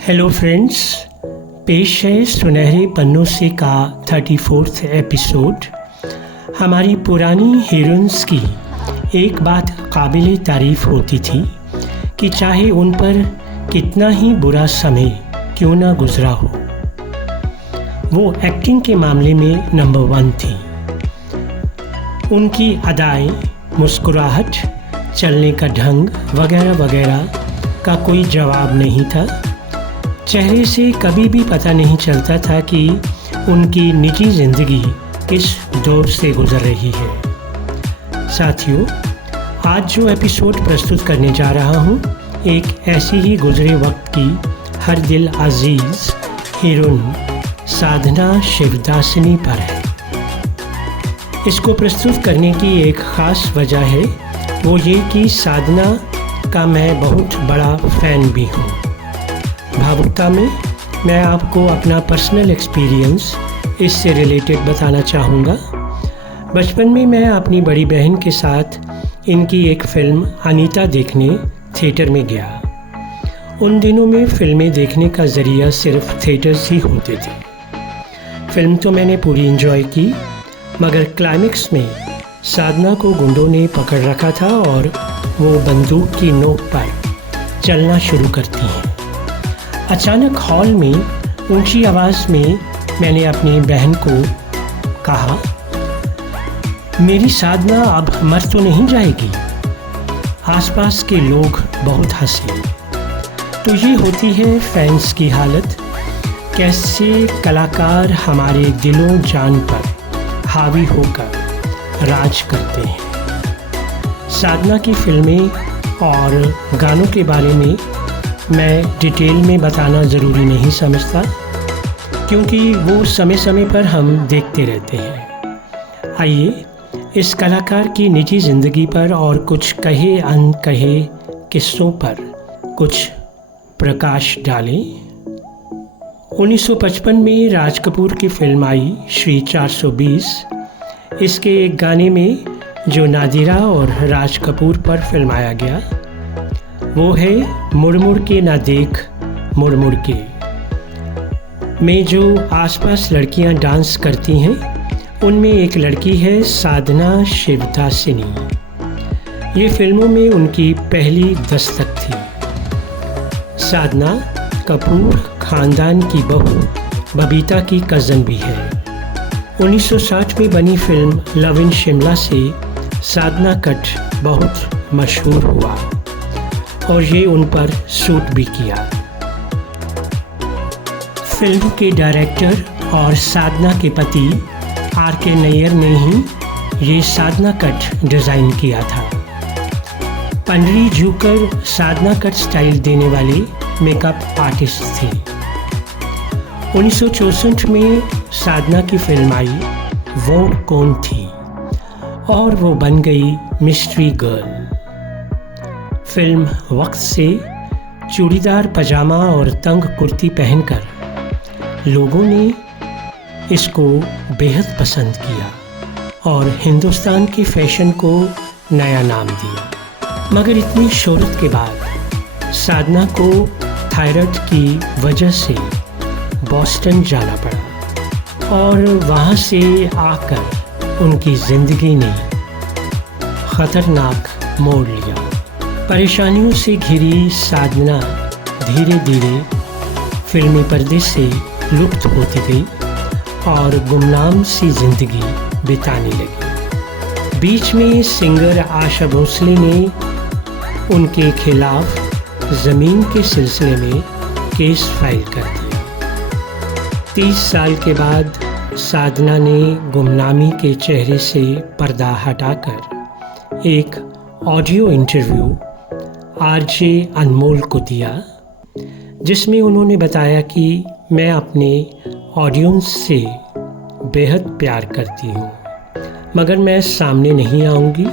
Hello friends, पेश है सुनहरे पन्नों से का 34th एपिसोड। हमारी पुरानी हीरोइंस की एक बात काबिले तारीफ़ होती थी कि चाहे उन पर कितना ही बुरा समय क्यों ना गुजरा हो, वो एक्टिंग के मामले में नंबर 1 थी। उनकी अदाएँ, मुस्कुराहट, चलने का ढंग वगैरह वगैरह का कोई जवाब नहीं था। चेहरे से कभी भी पता नहीं चलता था कि उनकी निजी ज़िंदगी किस दौर से गुजर रही है। साथियों, आज जो एपिसोड प्रस्तुत करने जा रहा हूँ, एक ऐसी ही गुजरे वक्त की हर दिल अजीज़ हीरोइन साधना शिवदासिनी पर है। इसको प्रस्तुत करने की एक ख़ास वजह है, वो ये कि साधना का मैं बहुत बड़ा फ़ैन भी हूँ। भावुकता में मैं आपको अपना पर्सनल एक्सपीरियंस इससे रिलेटेड बताना चाहूँगा। बचपन में मैं अपनी बड़ी बहन के साथ इनकी एक फ़िल्म अनीता देखने थिएटर में गया। उन दिनों में फ़िल्में देखने का ज़रिया सिर्फ थिएटर्स ही होते थे। फ़िल्म तो मैंने पूरी एंजॉय की, मगर क्लाइमेक्स में साधना को गुंडों ने पकड़ रखा था और वो बंदूक की नोक पर चलना शुरू करती हैं। अचानक हॉल में ऊंची आवाज़ में मैंने अपनी बहन को कहा, मेरी साधना अब मर तो नहीं जाएगी। आसपास के लोग बहुत हंसे। तो ये होती है फैंस की हालत, कैसे कलाकार हमारे दिलों जान पर हावी होकर राज करते हैं। साधना की फिल्में और गानों के बारे में मैं डिटेल में बताना ज़रूरी नहीं समझता, क्योंकि वो समय समय पर हम देखते रहते हैं। आइए इस कलाकार की निजी ज़िंदगी पर और कुछ कहे अनकहे किस्सों पर कुछ प्रकाश डालें। 1955 में राज कपूर की फिल्म आई श्री 420। इसके एक गाने में जो नादिरा और राज कपूर पर फिल्माया गया, वो है मुड़ मुड़ के ना देख मुड़ मुड़ के। में जो आसपास लड़कियां डांस करती हैं, उनमें एक लड़की है साधना शिवदासिनी। ये फिल्मों में उनकी पहली दस्तक थी। साधना कपूर खानदान की बहू बबीता की कज़न भी है। 1960 में बनी फिल्म लव इन शिमला से साधना कट बहुत मशहूर हुआ और ये उन पर सूट भी किया। फिल्म के डायरेक्टर और साधना के पति आर.के. नैयर ने ही ये साधना कट डिज़ाइन किया था। पंडरी झुकर साधना कट स्टाइल देने वाले मेकअप आर्टिस्ट थे। 1964 में साधना की फिल्म आई वो कौन थी और वो बन गई मिस्ट्री गर्ल। फिल्म वक्त से चूड़ीदार पजामा और तंग कुर्ती पहनकर लोगों ने इसको बेहद पसंद किया और हिंदुस्तान की फैशन को नया नाम दिया। मगर इतनी शोहरत के बाद साधना को थायराइड की वजह से बॉस्टन जाना पड़ा और वहाँ से आकर उनकी ज़िंदगी ने ख़तरनाक मोड़ लिया। परेशानियों से घिरी साधना धीरे धीरे फिल्मी पर्दे से लुप्त होती गई और गुमनाम सी ज़िंदगी बिताने लगी। बीच में सिंगर आशा भोसले ने उनके खिलाफ ज़मीन के सिलसिले में केस फाइल कर दिया। 30 साल के बाद साधना ने गुमनामी के चेहरे से पर्दा हटाकर एक ऑडियो इंटरव्यू आरजे अनमोल को दिया, जिसमें उन्होंने बताया कि मैं अपने ऑडियंस से बेहद प्यार करती हूँ, मगर मैं सामने नहीं आऊँगी।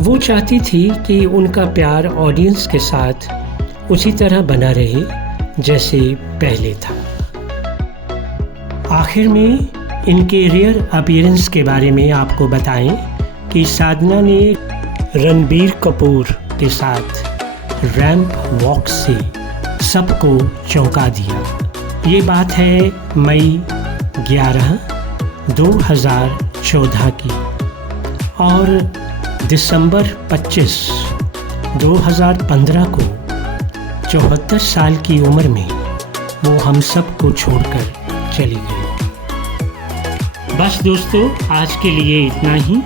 वो चाहती थी कि उनका प्यार ऑडियंस के साथ उसी तरह बना रहे जैसे पहले था। आखिर में इनके रेयर अपीयरेंस के बारे में आपको बताएं कि साधना ने रणबीर कपूर के साथ रैंप वॉक से सबको चौंका दिया। ये बात है मई 11, 2014 की और दिसंबर 25, 2015 को 74 साल की उम्र में वो हम सबको छोड़कर चली गई। बस दोस्तों, आज के लिए इतना ही।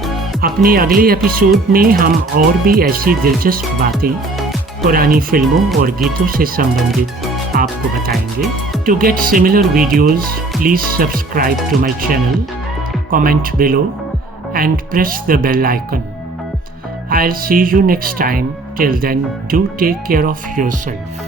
अपने अगले एपिसोड में हम और भी ऐसी दिलचस्प बातें पुरानी फिल्मों और गीतों से संबंधित आपको बताएंगे। To get similar videos, please subscribe to my channel, comment below and press the bell icon. I'll see you next time. Till then, do take care of yourself.